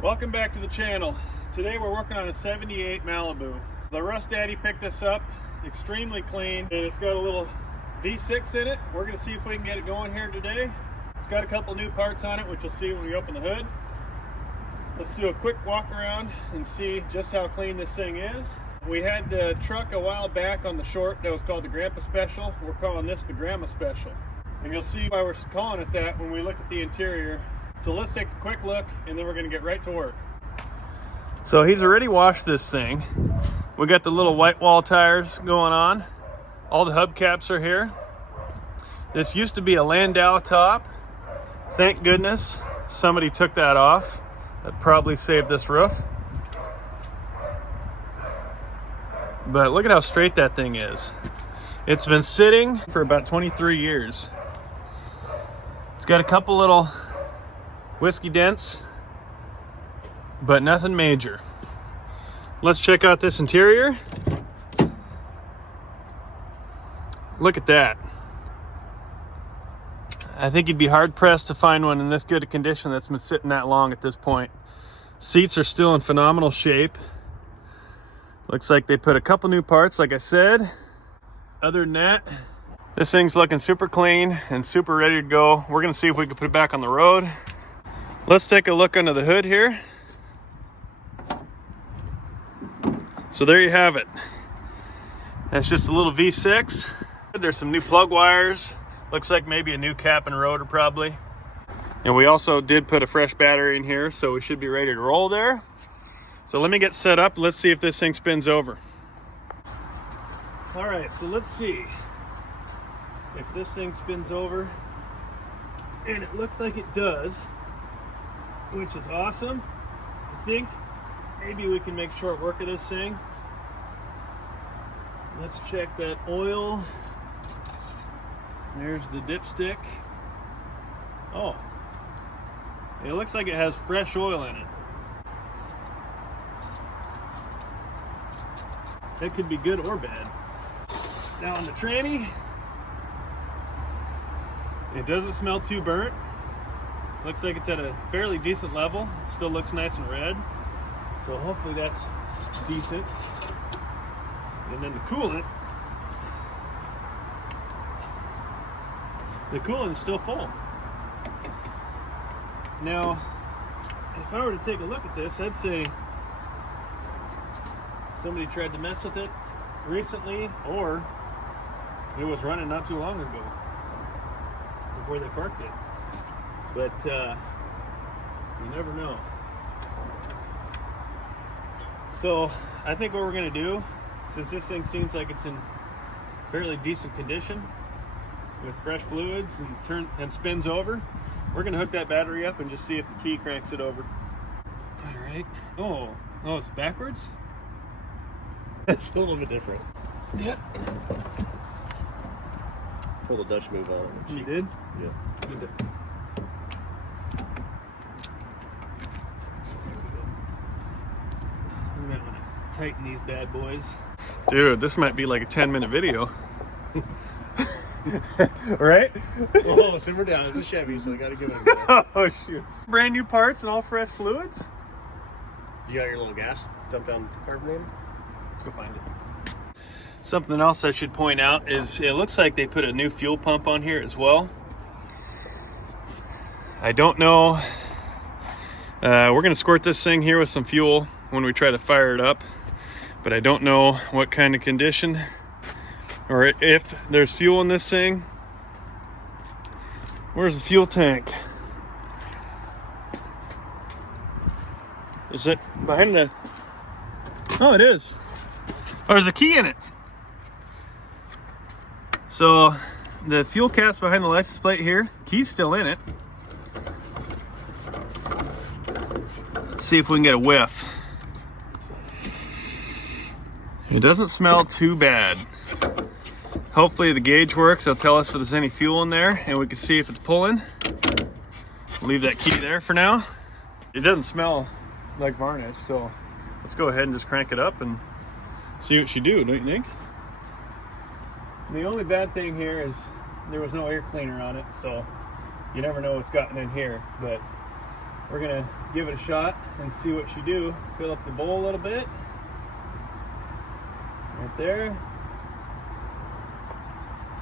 Welcome back to the channel. Today we're working on a 78 Malibu. The Rust Daddy picked this up, extremely clean, and it's got a little V6 in it. We're gonna see if we can get it going here today. It's got a couple new parts on it, which you'll see when we open the hood. Let's do a quick walk around and see just how clean this thing is. We had the truck a while back on the short that was called the Grandpa Special. We're calling this the Grandma Special. And you'll see why we're calling it that when we look at the interior. So let's take a quick look and then we're gonna get right to work. So he's already washed this thing. We got the little white wall tires going on. All the hubcaps are here. This used to be a Landau top. Thank goodness somebody took that off. That probably saved this roof. But look at how straight that thing is. It's been sitting for about 23 years. It's got a couple little whiskey dents, but nothing major. Let's check out this interior. Look at that. I think you'd be hard pressed to find one in this good a condition that's been sitting that long at this point. Seats are still in phenomenal shape. Looks like they put a couple new parts, like I said. Other than that, this thing's looking super clean and super ready to go. We're gonna see if we can put it back on the road. Let's take a look under the hood here. So there you have it. That's just a little V6. There's some new plug wires. Looks like maybe a new cap and rotor probably. And we also did put a fresh battery in here, so we should be ready to roll there. So let me get set up. Let's see if this thing spins over. All right, so let's see if this thing spins over. And it looks like it does, which is awesome. I think maybe we can make short work of this thing. Let's check that oil. There's the dipstick. Oh, it looks like it has fresh oil in it. That could be good or bad. Now on the tranny, it doesn't smell too burnt. Looks like it's at a fairly decent level. It still looks nice and red. So hopefully that's decent. And then the coolant is still full. Now, if I were to take a look at this, I'd say somebody tried to mess with it recently, or it was running not too long ago before they parked it. But you never know. So I think what we're gonna do, since this thing seems like it's in fairly decent condition with fresh fluids and spins over, we're gonna hook that battery up and just see if the key cranks it over. All right. Oh, it's backwards? It's a little bit different. Yep. Pull the Dutch move on it. You did? Yeah. You did. We might want to tighten these bad boys. Dude, this might be like a 10-minute video. Right? Oh, simmer down. It's a Chevy, so I gotta give it a minute. Oh, shoot. Brand new parts and all fresh fluids? You got your little gas dump down carbonator? Let's go find it. Something else I should point out is it looks like they put a new fuel pump on here as well. I don't know. We're gonna squirt this thing here with some fuel when we try to fire it up, but I don't know what kind of condition or if there's fuel in this thing. Where's the fuel tank? Is it behind the... Oh, it is. Oh, there's a key in it. So the fuel cap's behind the license plate here. Key's still in it. Let's see if we can get a whiff. It doesn't smell too bad. Hopefully the gauge works. It'll tell us if there's any fuel in there and we can see if it's pulling. Leave that key there for now. It doesn't smell like varnish, so let's go ahead and just crank it up and see what you do, don't you think? The only bad thing here is there was no air cleaner on it, so you never know what's gotten in here, but we're gonna give it a shot and see what she do. Fill up the bowl a little bit. Right there.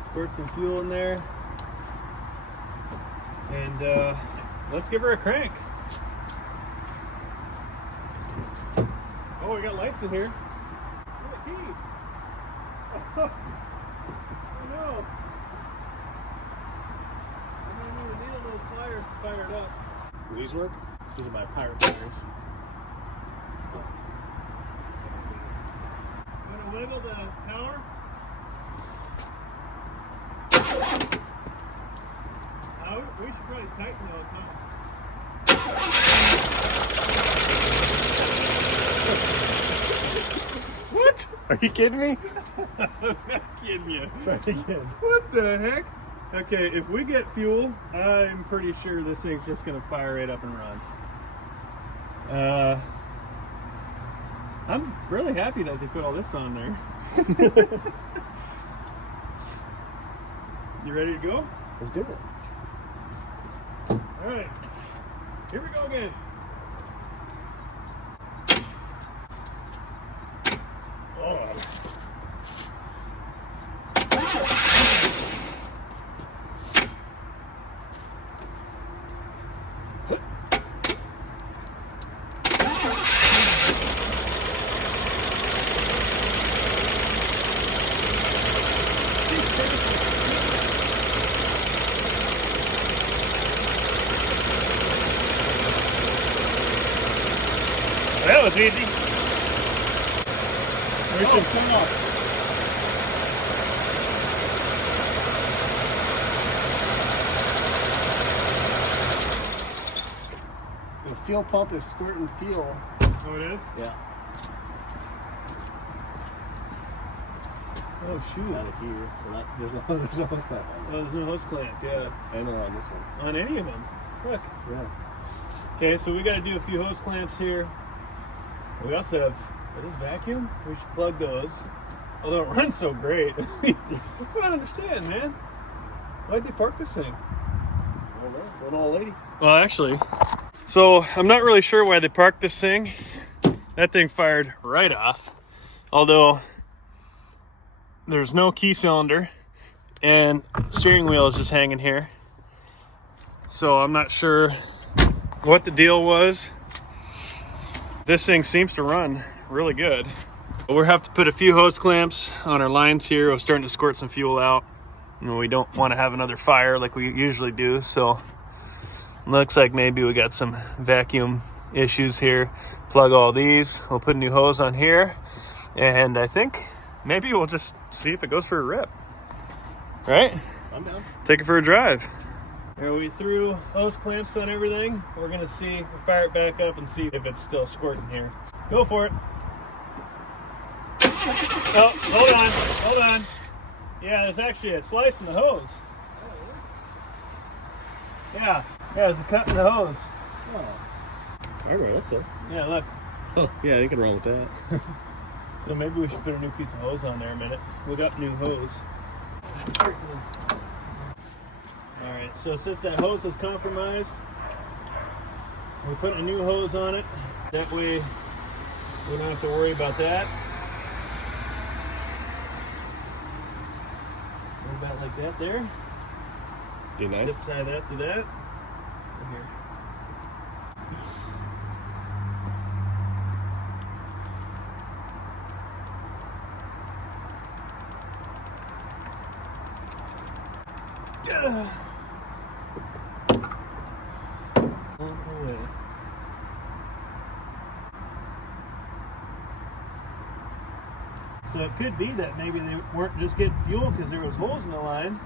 Squirt some fuel in there. And let's give her a crank. Oh, we got lights in here. Oh, a key. Oh no. I'm gonna need a little pliers to fire it up. Do these work? These are my pirate pliers. I'm gonna wiggle the power. We should probably tighten those, huh? What? Are you kidding me? I'm not kidding you. What the heck? Okay, if we get fuel, I'm pretty sure this thing's just gonna fire right up and run. I'm really happy that they put all this on there. You ready to go? Let's do it. All right, here we go again. Oh. That was easy. Where's the fuel? The fuel pump is squirting fuel. Oh, it is? Yeah. Oh, shoot. Out of here. So that, there's no hose clamp on Oh, there's no hose clamp, yeah. and on this one. On any of them. Look. Yeah. Okay, so we got to do a few hose clamps here. We also have, are those vacuum? We should plug those. Although it runs so great. I don't understand, man. Why'd they park this thing? I don't know. Little old lady. Well, actually, so I'm not really sure why they parked this thing. That thing fired right off. Although there's no key cylinder and steering wheel is just hanging here. So I'm not sure what the deal was. This thing seems to run really good. We'll have to put a few hose clamps on our lines here. We're starting to squirt some fuel out. And we don't want to have another fire like we usually do. So looks like maybe we got some vacuum issues here. Plug all these. We'll put a new hose on here. And I think maybe we'll just see if it goes for a rip. Right? I'm down. Take it for a drive. Here we threw hose clamps on everything. We're gonna see, we'll fire it back up and see if it's still squirting here. Go for it. Oh, hold on. Yeah, there's actually a slice in the hose. Yeah, there's a cut in the hose. Oh. All right, okay. Yeah, look. Oh, yeah, you can run with that. So maybe we should put a new piece of hose on there a minute. We got new hose. All right, so since that hose was compromised, we're putting a new hose on it. That way we don't have to worry about that. About like that there. Be nice. Zip tie that to that. Right here. So it could be that maybe they weren't just getting fuel because there was holes in the line.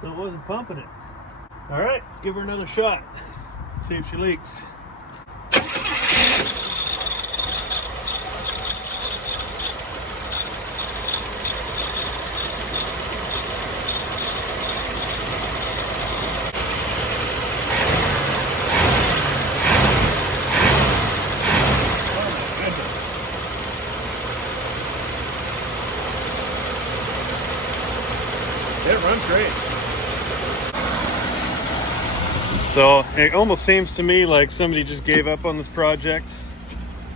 So it wasn't pumping it. All right, let's give her another shot. See if she leaks. It runs great. So it almost seems to me like somebody just gave up on this project.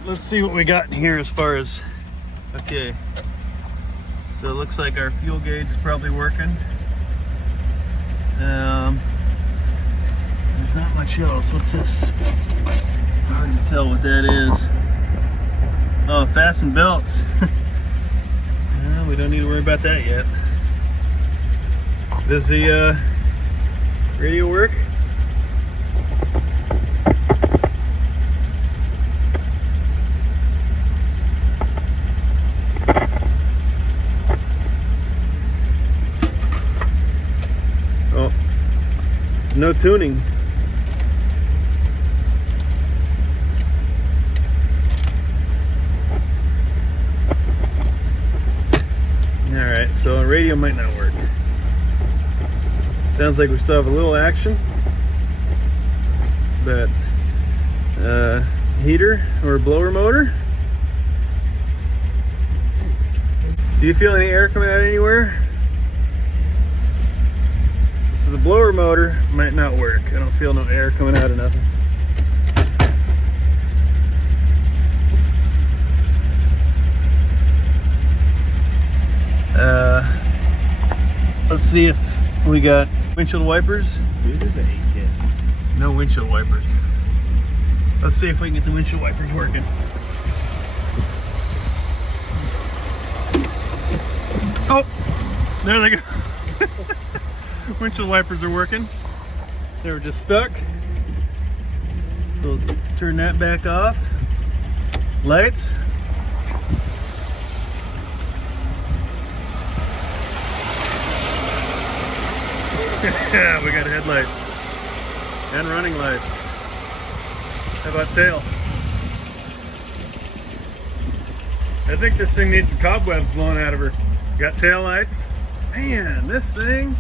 Let's see what we got in here as far as, okay. So it looks like our fuel gauge is probably working. There's not much else. What's this? Hard to tell what that is. Oh, fasten belts. Well, we don't need to worry about that yet. Does the radio work? Oh, no tuning. Alright, so the radio might not work. Sounds like we still have a little action, but heater or blower motor. Do you feel any air coming out anywhere? So the blower motor might not work. I don't feel no air coming out of nothing. Let's see if we got windshield wipers. It is an 810. No windshield wipers. Let's see if we can get the windshield wipers working. Oh, there they go. Windshield wipers are working. They were just stuck. So turn that back off. Lights. Yeah, we got headlights and running lights. How about tail? I think this thing needs some cobwebs blowing out of her. Got tail lights. Man, this thing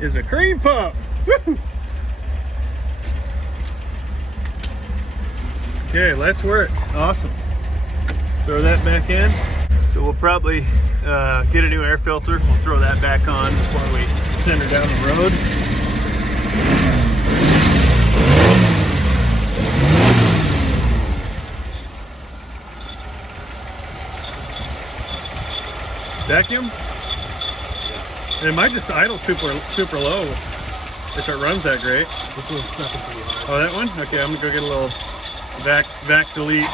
is a cream puff. Woo! Okay, let's work. Awesome. Throw that back in. So we'll probably get a new air filter. We'll throw that back on before we send her down the road. Vacuum? Yeah. It might just idle super low if it runs that great. This one's nothing pretty hard. Oh, that one? Okay, I'm gonna go get a little vac delete.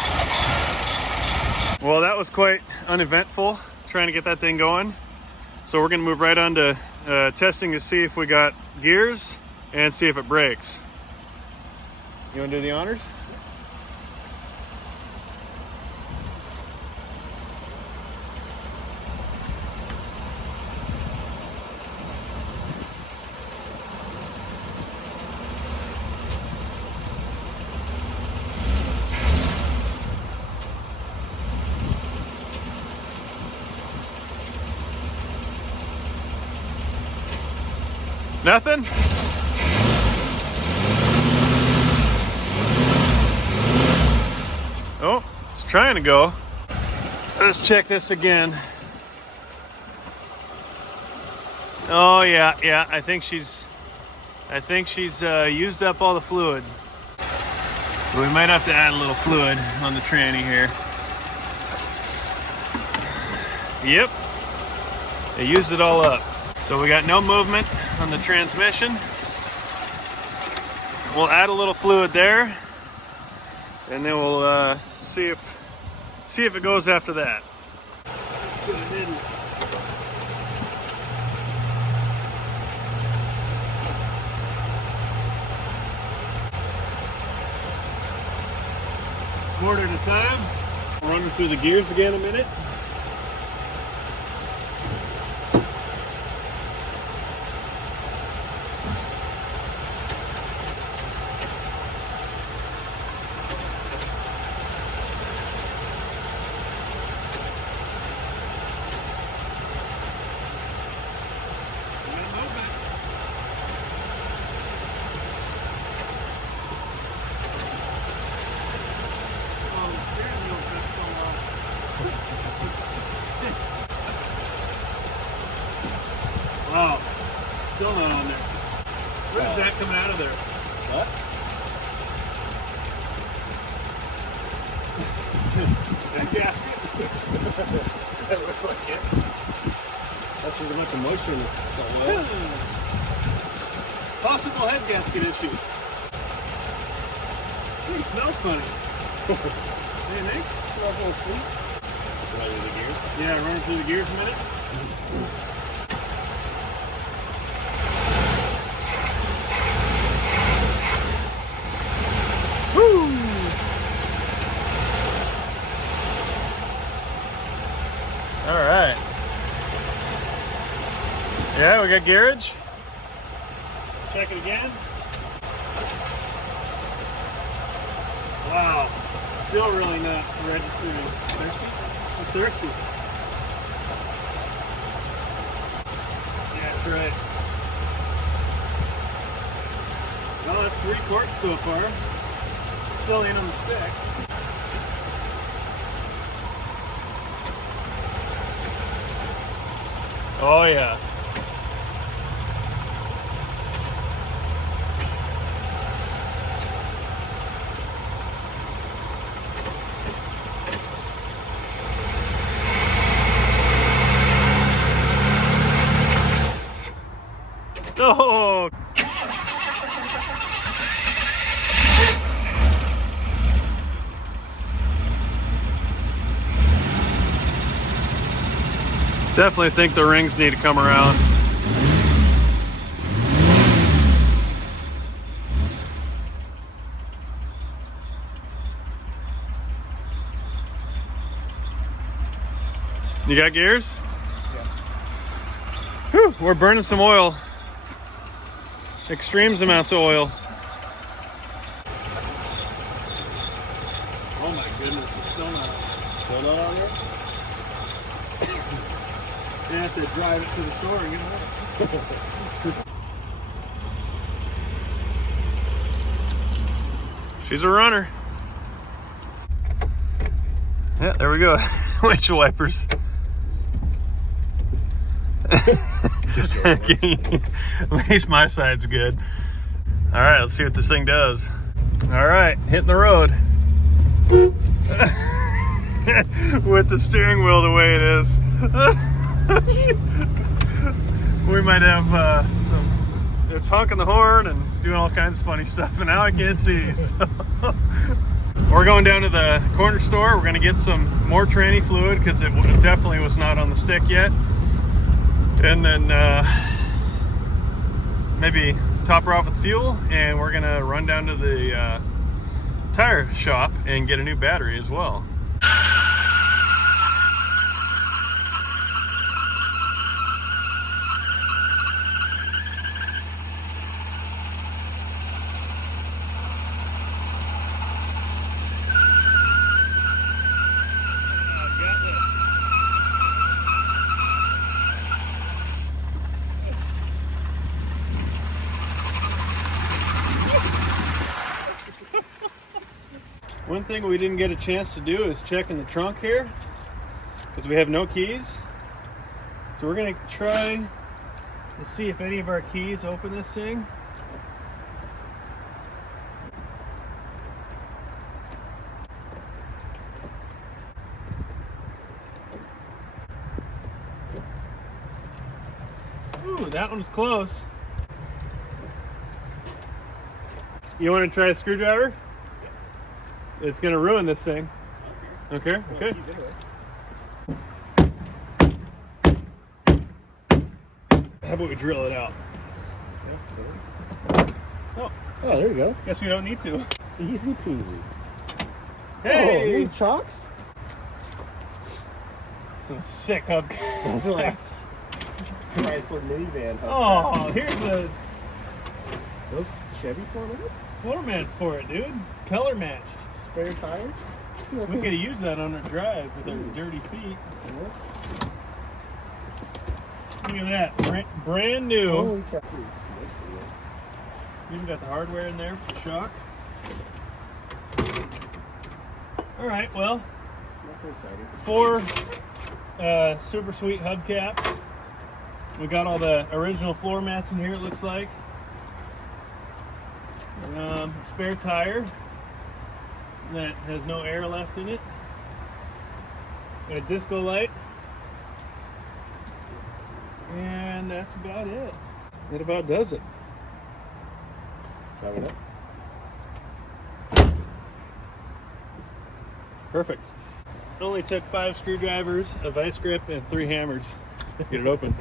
Well, that was quite uneventful trying to get that thing going. So we're gonna move right on to testing to see if we got gears and see if it brakes. You wanna do the honors? Nothing? Oh, it's trying to go. Let's check this again. Oh yeah, I think she's used up all the fluid. So we might have to add a little fluid on the tranny here. Yep, they used it all up. So we got no movement on the transmission. We'll add a little fluid there, and then we'll see if it goes after that. Let's go ahead and quarter at a time. Running through the gears again a minute. That gasket. That looks like it. That's just a bunch of moisture in the oil. Possible head gasket issues. It smells funny. Hey, Nick? Smells a little sweet. Running the gears? Yeah, running through the gears a minute. Woo! All right. Yeah, we got gearage. Check it again. Wow. Still really not registering. Thirsty? It's thirsty. Yeah, that's right. Well, that's 3 quarts so far. Still ain't on the stick. Oh yeah. Oh. Definitely think the rings need to come around. You got gears? Yeah. Whew, we're burning some oil. Extremes amounts of oil. Oh my goodness, it's still not. Still not on there? You have to drive it to the store and get it. She's a runner. Yeah, there we go. Windshield wipers. Okay. At least my side's good. All right, let's see what this thing does. All right, hitting the road. With the steering wheel the way it is. We might have it's honking the horn and doing all kinds of funny stuff, and now I can't see. So. We're going down to the corner store. We're gonna get some more tranny fluid because it definitely was not on the stick yet. And then maybe top her off with fuel, and we're gonna run down to the tire shop and get a new battery as well. One thing we didn't get a chance to do is check in the trunk here because we have no keys. So we're going to try to see if any of our keys open this thing. Ooh, that one's close. You want to try a screwdriver? It's gonna ruin this thing. Okay, okay. How about we drill it out? Oh, there you go. Guess we don't need to. Easy peasy. Hey! Oh, new chocks? Some sick hubcaps. Those are like Chrysler minivan hubcaps. Oh, here's the Those Chevy floor mats? floor mats for it, dude. Color matched. Spare tires? We could have used that on our drive with our dirty feet. Look at that, brand new. Holy cow. Even got the hardware in there for the shock. All right, well, Nothing exciting. 4 super sweet hubcaps. We got all the original floor mats in here, it looks like. Spare tire that has no air left in it. a disco light, and that's about it. That about does it. Drive it up. Perfect. It only took 5 screwdrivers, a vice grip, and 3 hammers to get it open.